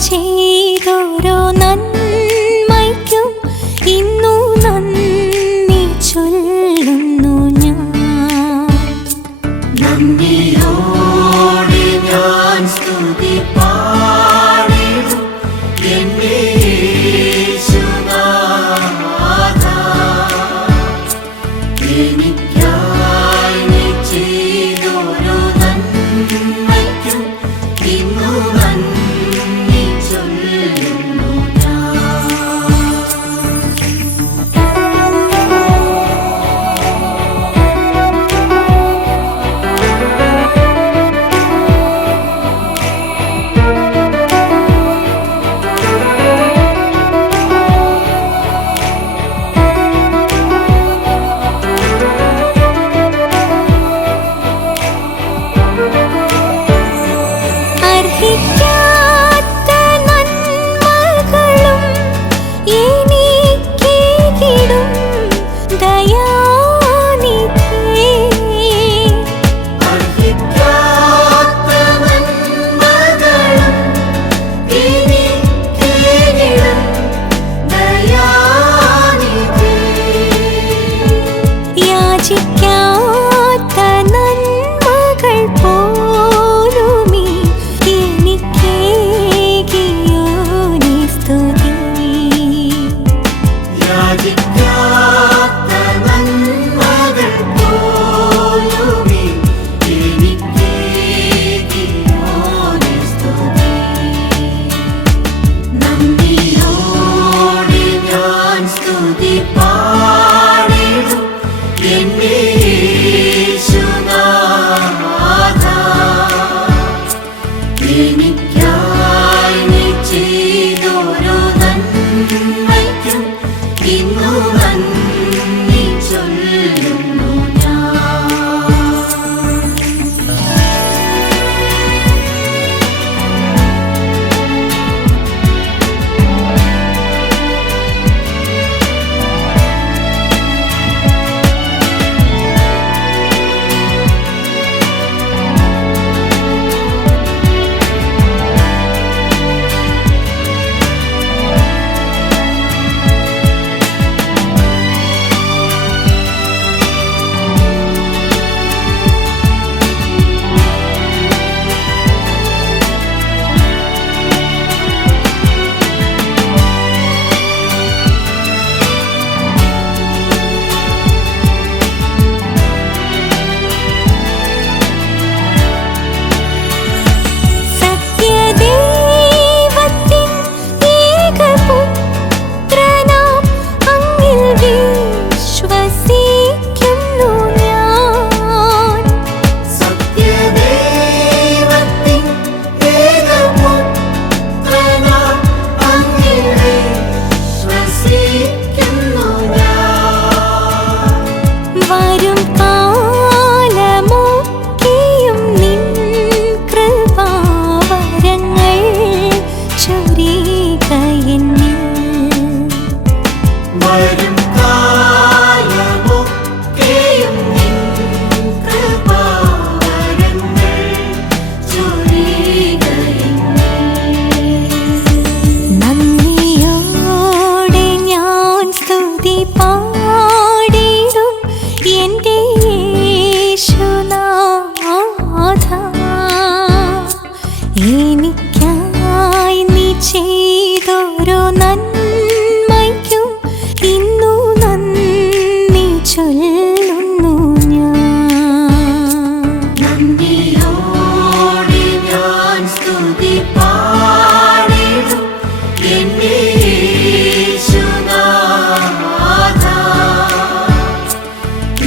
情。hữu hình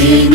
You.